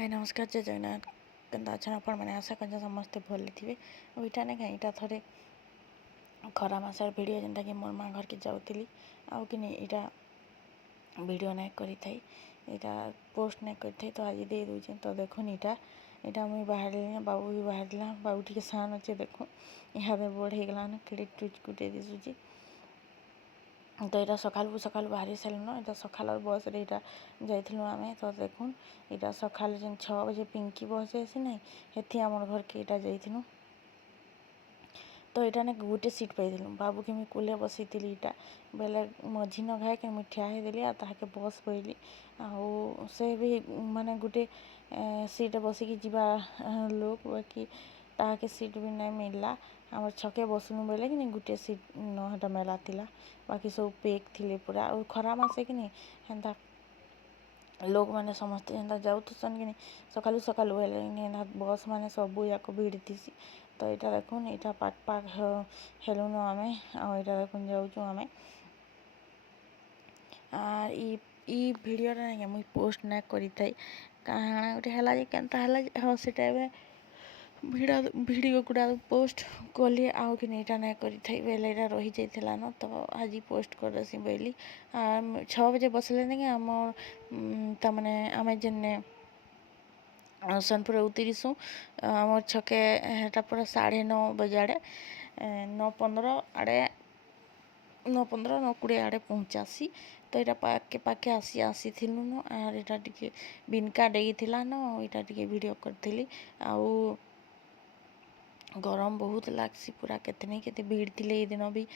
हाय नमस्कार जय जगन्नाथ केन्ता अच्छा आपण मैंने आशा कर समस्ते भल थे। इटा ना कहीं इटा थे खरा मसार भिड जेनटा कि मोर माँ घर के जाऊली आउ कि इटा वीडियो नहीं करी थाई इटा पोस्ट नहीं करी थाई तो आज दे दूचे तो देखुन इटा इटा मुई बाहर बाबू भी बाहर बाबू टी सान अच्छे देखो यहाँ बड़ हो गलान कि टुच कुटे दिशुची तो यहाँ सकालू सकालू बाहरी सारूँ यहाँ सकाल बस यहाँ जाइलु आम तो देखुन यहाँ सकाल जेन 6 बजे पिंकी बस जासी ना हेथी आम घर के यहाँ जाइलु तो यहाँ ना गोटे सीट पाइलु बाबू के मुझे कूले बसई यहाँ बेले मझी न घाए कि मुझे ठिया देली आके बस बहली आउ से भी माने गोटे सीट बसिकी जीवा लोक बाकी ताके सीट भी नहीं मिलला आम छके बसलु बेले कि गोटे सीट नटा मेला थिला बाकी सब पेक थिले पूरा और खरा मासे कि हेन्ता लोक मैंने समस्ते जेनता जाऊसन कि सकालू सकालू बेले बस मैंने सबू याक भिड़ थी तो यहाँ देखुन यहाँ पाक पाक हेलुन आम आईटा देखुन जाऊँ आम आर ई वीडियो ना मुझे पोस्ट ना करी थाई कहाँ गोटे है के हाँ से भिडियो गुड़ा पोस्ट कली आउ कि इटा नहीं करी थाई बेले इटा रही जाइला न तो आज पोस्ट कर देसी बैली 6 बजे बसले नहीं आम तमाने आम जेन सोनपुर उतरीसु आम छके हेटा पूरा 9:30 बजे आड़े 9:15 आड़े 9:15 9:20 आड़े पहुँचासी तो यहाँ पाके पाके आसी न आर यहाँ टे बिनका डेगी थिला न यहाँ टे वीडियो करी आउ गरम बहुत लागसी पूरा केते भीड़ थिले ये दिन भी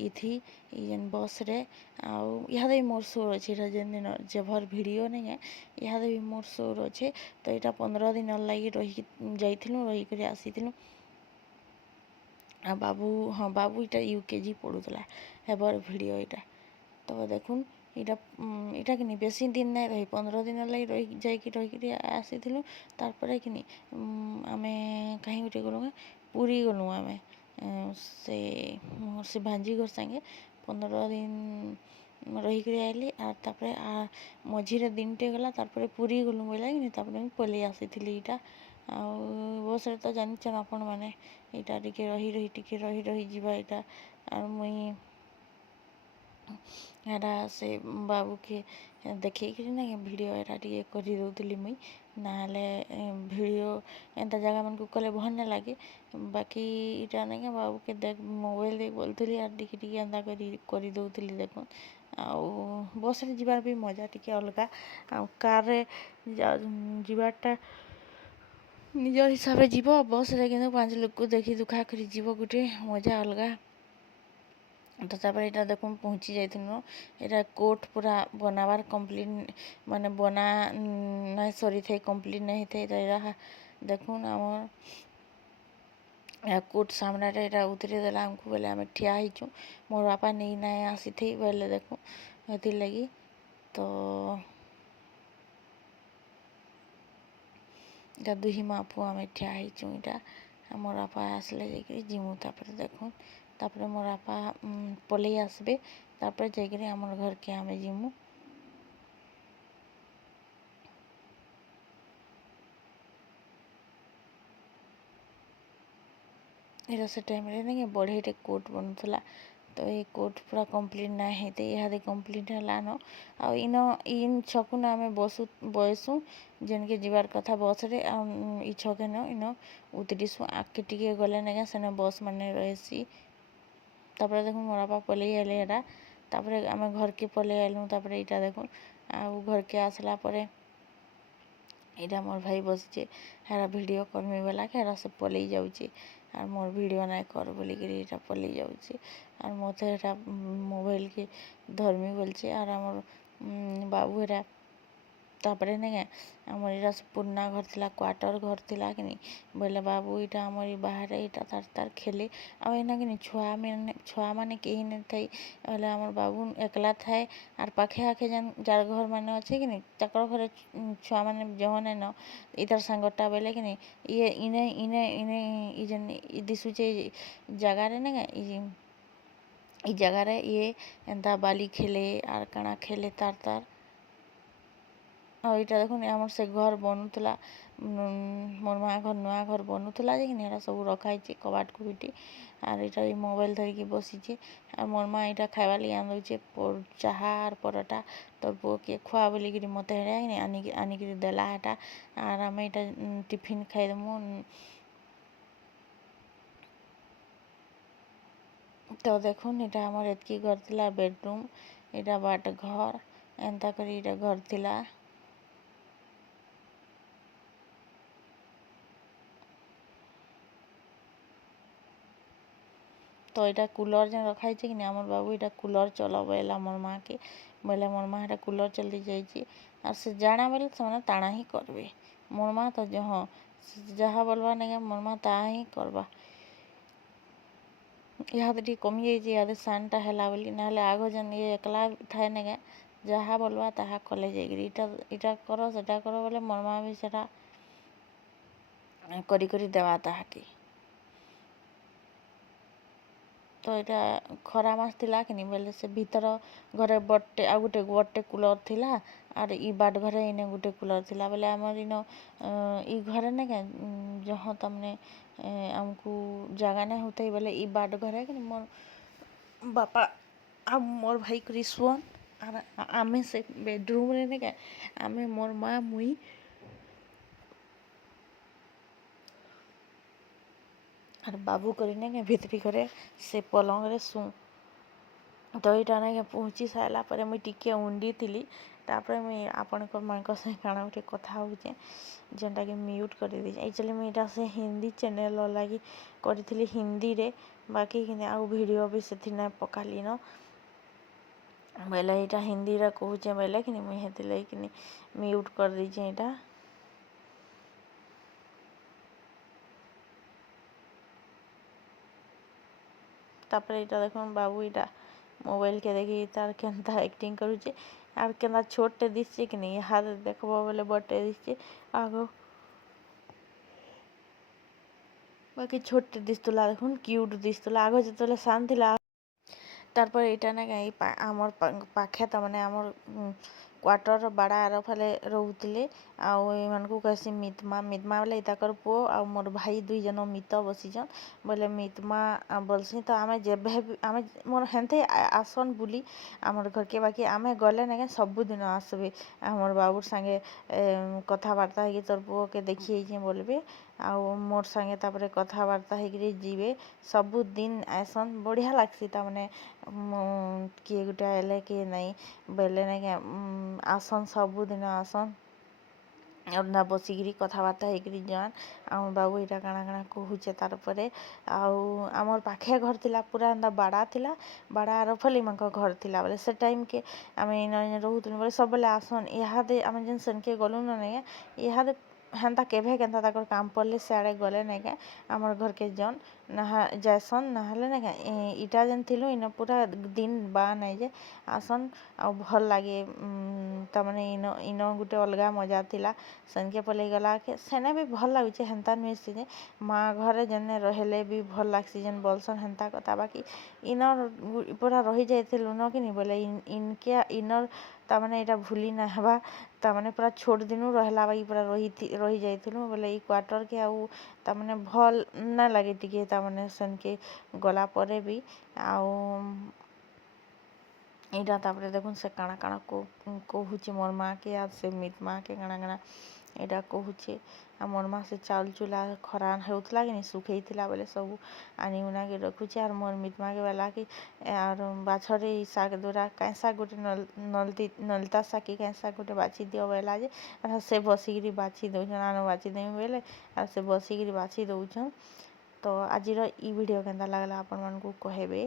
इथी जेन बस रे आउ यहाँ मोर सोर अच्छे जेन दिन जेभर वीडियो नहीं है यहाँ भी मोर सोर अच्छे तो यहाँ 15 दिन लगी रही जाइलु रही आसी बाबू हाँ बाबू इटा UKG पढ़ुला एबर वीडियो यहाँ तो देखुन इटा कि बेसी दिन नहीं रही 15 दिन लगी रही रही आसी तार कि आम कहीं गोटे गलु पूरी गलु आम से भांजी घर संगे 15 दिन रहीक आइली आर तापर मझीरे दिन टे गला तार पूरी गलु बोला कि मुझे पलि आसी यहाँ बस रे तो जानचन आपण मैंने यहाँ टे रही रही जीवा यहाँ आर मुई एटा से बाबू के देखे ना वीडियो यहाँ टे कर मुई ना वीडियो एंता जगह मन को कले भल नहीं लगे बाकी इटा नहीं बाबू के देख मोबाइल देख बोलती यार टिके एंता कर देखो आउ बस रे जीवार भी मजा टिके अलगा कार रे जीवारटा निजर हिसाब से जीव बस रे कि 5 लोग को देखी दुखा कर जीव गोटे मजा अलगा तो तापर यहाँ देखुन पहुँची जाइलु यहाँ कोट पूरा बनाबार कम्प्लीट माने बना नहीं सरी थे कम्प्लीट नहीं थे तो यहाँ देखुन आम कोट सामने यहाँ उतरी देला आमको बोले आम ठिया होचु मोर बापा नहीं ना आसी थे बोले देखु ये लगी तो यहाँ दुही माँ पुआ आम ठिया होचु यहाँ मोर बापा आसले जाकि जीमु तापर देखुन तापर मोर बापा पलि आसबे तापर जाकि आमर घर के आम जीमु इरा से टाइम रे नहीं बढ़े कोट बनूला तो ये कोट पूरा कम्प्लीट ना होते यहाँ कम्प्लीट है न आ इन छकुन आम बसु जेन के जीवार कथा बस रे ई छके न इन उतरीसु आगे टिके गले नहीं सेने बस माने रही तापर देखो मोर बापा पलि आइले यहाँ तापर आम घर के पलि आइलु तापर यहाँ देखो आउ घर के आसला परे यहाँ मोर भाई बसीचे हेरा वीडियो करमी वाला के हेरा से पलि जाऊे और मोर वीडियो नहीं कर बोलिकी पलि जाऊे और मत मोबाइल के धर्मी बोलचे और आमर बाबू हेरा तापर नहीं आमर यहाँ से पुराना घर थिला क्वार्टर घर थिला कि बोले बाबू यहाँ आमर बाहर यहाँ तार तार खेले आना कि छुआ माने कहीं नहीं थी बोले आमर बाबू एकला थाए और पाखे आखे जान जार घर माने अच्छे कि ताकर घर छुआ माने जहने न इधर सांगटा बोले कि ये इने इने इने जेन दिशुचे जगार नहीं ई जगार ये एंता बाली खेले और काना खेले तार तार ଆଉ ଏଇଟା ଦେଖୁନ୍ ଆମର ସେ ଘର ବନୁଥିଲା ମୋର୍ ମା ଘର ନୂଆ ଘର ବନୁଥିଲା ଯେ କିନି ଏଟା ସବୁ ରଖା ହେଇଛି କବାଟକୁ ବିଟି ଆର୍ ଏଇଟା ଏଇ ମୋବାଇଲ ଧରିକି ବସିଛି ଆଉ ମୋର୍ ମା ଏଇଟା ଖାଇବାର୍ ଲାଗି ଆଣିଦଉଛେ ଚାହା ଆର୍ ପରଟା ତୋର୍ ପୁଅକେ ଖୁଆ ବୋଲିକିରି ମତେ ହେଟା ଆନିକିରି ଦେଲା ହେଟା ଆର୍ ଆମେ ଏଇଟା ଟିଫିନ୍ ଖାଇଦେମୁ। ତ ଦେଖୁନ୍ ଏଇଟା ଆମର ଏତ୍କି ଘର ଥିଲା ବେଡ଼ରୁମ୍ ଏଇଟା बाट ଘର ଏନ୍ତା କରି ଏଇଟା ଘର ଥିଲା। ତ ଏଇଟା କୁଲର୍ ଯେନ୍ ରଖା ହେଇଛି କି ଆମର ବାବୁ ଏଇଟା କୁଲର୍ ଚଲ ବୋଇଲା ମୋର୍ ମାକେ ବୋଇଲେ ମୋର୍ ମା ହେଟା କୁଲର୍ ଚଲି ଯାଇଛି ଆର୍ ସେ ଜାଣା ବୋଇଲେ ସେମାନେ ତାଣା ହିଁ କରବେ। ମୋର୍ ମା ତ ହଁ ଯାହା ବୋଲବା ନେଇକେ ମୋର୍ ମା ତାହା ହିଁ କରବା। ଇହାଦେ ଟିକେ କମିଯାଇଛି ଇହାଦେ ସାନଟା ହେଲା ବୋଲି ନହେଲେ ଆଗ ଯେନ୍ ଏକଲା ଥାଏ ନେକେ ଯାହା ବୋଲବା ତାହା କଲେ ଯାଇକିରି ଇଟା କର ସେଟା କର ବୋଲେ ମୋର୍ ମା ବି ସେଟା କରି ଦେବା ତାହାକେ। ତ ଏଇଟା ଖରା ମାସ ଥିଲା କିନି ବୋଇଲେ ସେ ଭିତର ଘରେ ବଡ଼ଟେ ଆଉ ଗୋଟେ ବଡ଼ଟେ କୁଲର୍ ଥିଲା ଆର୍ ଇ ବାଟ୍ ଘରେ ଇନେ ଗୋଟେ କୁଲର୍ ଥିଲା ବୋଲେ ଆମର୍ ଇନ ଇ ଘରେ ନେକେ ଜହ ତାମାନେ ଆମକୁ ଜାଗା ନାଇଁ ହଉଥାଇ ବୋଲେ ଇ ବାଟ୍ ଘରେ କିନି ମୋର୍ ବାପା ଆଉ ମୋର୍ ଭାଇ କରି ଶୁଅନ୍ ଆର୍ ଆମେ ସେ ବେଡ଼ରୁମ୍ରେ ନେକେ ଆମେ ମୋର୍ ମା ମୁଇଁ ଆର୍ ବାବୁ କରି ନେକେ ଭିତ୍ରି ଘରେ ସେ ପଲଙ୍କ୍ରେ ଶୁଁ। ତ ଇଟା ନେକେ ପହଞ୍ଚି ସାରିଲା ପରେ ମୁଇଁ ଟିକେ ଉଣ୍ଡିଥିଲି ତାପରେ ମୁଇଁ ଆପଣଙ୍କର୍ ମାଙ୍କ ସାଙ୍ଗେ କାଣା ଗୁଟେ କଥା ହଉଚେଁ ଯେନ୍ଟାକି ମ୍ୟୁଟ୍ କରିଦେଇଚେଁ। ଏକ୍ଚୁଆଲି ମୁଇଁ ଇଟା ସେ ହିନ୍ଦୀ ଚ୍ୟାନେଲ୍ର ଲାଗି କରିଥିଲି ହିନ୍ଦୀରେ ବାକି କିନି ଆଉ ଭିଡ଼ିଓ ବି ସେଥି ନାଇଁ ପକାଲିନ ବୋଇଲେ ଇଟା ହିନ୍ଦୀରେ କହୁଚେଁ ବୋଇଲେ କିନି ମୁଇଁ ହେଥିର୍ଲାଗି କିନି ମ୍ୟୁଟ୍ କରିଦେଇଚେଁ ଇଟା। ତାପରେ ଇଟା ଦେଖୁନ୍ ବାବୁ ଇଟା ମୋବାଇଲ୍କେ ଦେଖି ତାର୍ କେନ୍ତା ଆକ୍ଟିଂ କରୁଛେ ଆର୍ କେନ୍ତା ଛୋଟ୍ଟେ ଦିଶୁଛେ କି ନି ଇହାଦେ ଦେଖ୍ବ ବୋଲେ ବଡ଼୍ଟେ ଦିଶୁଛେ ଆଗ ବାକି ଛୋଟ୍ଟେ ଦିଶୁଥିଲା ଦେଖୁନ୍ କ୍ୟୁଟ୍ ଦିଶୁଥିଲା ଆଗ ଯେତେବେଲେ ସାନ୍ ଥିଲା। ତାର୍ପରେ ଇଟା ନାକେ ଆମର୍ ପାଖେ ତାମାନେ ଆମର୍ କ୍ୱାର୍ଟର୍ ବାଡ଼ା ଆର ଫାଲେ ରହୁଥିଲେ ଆଉ ଏମାନଙ୍କୁ କହେସି ମିତ୍ ମା ବୋଲେ ତାକର୍ ପୁଅ ଆଉ ମୋର୍ ଭାଇ ଦୁଇ ଜଣ ମିତ ବସିଚନ୍ ବୋଇଲେ ମିତ୍ ମା ବଲ୍ସି ତ ଆମେ ଯେବେ ବି ଆମେ ମୋର୍ ହେନ୍ତି ଆସନ୍ ବୁଲି ଆମର୍ ଘର୍କେ ବାକି ଆମେ ଗଲେ ନେକେ ସବୁଦିନ ଆସ୍ବେ ଆମର୍ ବାବୁର୍ ସାଙ୍ଗେ କଥାବାର୍ତ୍ତା ହେଇକି ତୋର୍ ପୁଅକେ ଦେଖି ଆଇଚେଁ ବୋଲ୍ବେ ଆଉ ମୋର୍ ସାଙ୍ଗେ ତାପରେ କଥାବାର୍ତ୍ତା ହେଇକିରି ଯିବେ ସବୁଦିନ୍ ଆଏସନ୍ ବଢ଼ିଆ ଲାଗ୍ସି ତାମାନେ କିଏ ଗୁଟେ ଆଏଲେ କିଏ ନାଇଁ ବେଲେ ନେକେ ଆସନ୍ ସବୁଦିନ ଆସନ୍ ଏନ୍ତା ବସିକିରି କଥାବାର୍ତ୍ତା ହେଇକିରି ଯାଆନ୍। ଆମର୍ ବାବୁ ଇଟା କାଣା କାଣା କହୁଛେ ତାର୍ପରେ ଆଉ ଆମର୍ ପାଖେ ଘର୍ ଥିଲା ପୁରା ଏନ୍ତା ବାଡ଼ା ଥିଲା ବାଡ଼ା ଆର ଫାଲେ ଇମାନଙ୍କର୍ ଘର୍ ଥିଲା ବୋଲେ ସେ ଟାଇମ୍କେ ଆମେ ଇନ ରହୁଥିଲୁ ବୋଲେ ସବୁବେଲେ ଆସନ୍ ଇହାଦେ ଆମେ ଯେନ୍ ସେନ୍କେ ଗଲୁନ ନେକେ ଇହାଦେ ହେନ୍ତା କେଭେ କେନ୍ତା ତାକର୍ କାମ୍ ପଡ଼୍ଲେ ସିଆଡ଼େ ଗଲେ ନେକେ ଆମର୍ ଘର୍କେ ଯାଏସନ୍ ନହେଲେ ନେକେ ଇଟା ଯେନ୍ ଥିଲୁ ଇନ ପୁରା ଦିନ୍ ବା ନାଇଁ ଯେ ଆସନ୍ ଆଉ ଭଲ୍ ଲାଗେ ତାମାନେ ଇନ ଗୁଟେ ଅଲ୍ଗା ମଜା ଥିଲା ସେନ୍କେ ପଲେଇ ଗଲାକେ ସେନେ ବି ଭଲ୍ ଲାଗୁଛେ ହେନ୍ତା ନୁହେଁସେ ଯେ ମା ଘରେ ଯେନେ ରହେଲେ ବି ଭଲ୍ ଲାଗ୍ସି ଯେନ୍ ବଲ୍ସନ୍ ହେନ୍ତା କଥା ବାକି ଇନର୍ ପୁରା ରହିଯାଇଥିଲୁନ କିନି ବୋଲେ ଇନ୍କେ ଇନର୍ ତାମାନେ ଇଟା ଭୁଲି ନାଇଁ ହେବା ତାମାନେ ପୁରା ଛୋଟ୍ ଦିନୁ ରହେଲା ବାକି ପୁରା ରହିଯାଇଥିଲୁ ବୋଲେ ଇ କ୍ୱାର୍ଟର୍କେ ଆଉ ତାମାନେ ଭଲ୍ ନାଇଁ ଲାଗେ ଟିକେ ତାମାନେ ସେନ୍କେ ଗଲା ପରେ ବି ଆଉ ଇଟା ତାପରେ ଦେଖୁନ୍ ସେ କାଣା କାଣା କହୁଛେ ମୋର୍ ମାକେ ଆର୍ ସେ ମିତ୍ ମାକେ କାଣା କାଣା ଇଟା କହୁଛେ ଆଉ ମୋର୍ ମା ସେ ଚାଉଲ୍ ଚୁଲା ଖରା ହେଉଥିଲା କିନି ଶୁଖେଇଥିଲା ବୋଲେ ସବୁ ଆନି ଉନାକେ ରଖୁଛେ ଆର୍ ମୋର୍ ମିତ୍ ମାକେ ବୋଏଲା କି ଆର୍ ବାଛରେ ଇ ଶାଗ୍ ଦୁରା କାଏଁ ଶାଗ୍ ଗୁଟେ ନଲିତା ଶାଗ୍ କି କାଏଁ ଶାଗ୍ ଗୁଟେ ବାଛି ଦିଅ ବୋଏଲା ଯେ ସେ ବସିକିରି ବାଛି ଦଉଛନ୍ ଆନ ବାଛି ଦେମି ବୋଇଲେ ଆର୍ ସେ ବସିକିରି ବାଛି ଦଉଛନ୍। ତ ଆଜିର ଇ ଭିଡ଼ିଓ କେନ୍ତା ଲାଗ୍ଲା ଆପଣମାନ୍କୁ କହେବେ।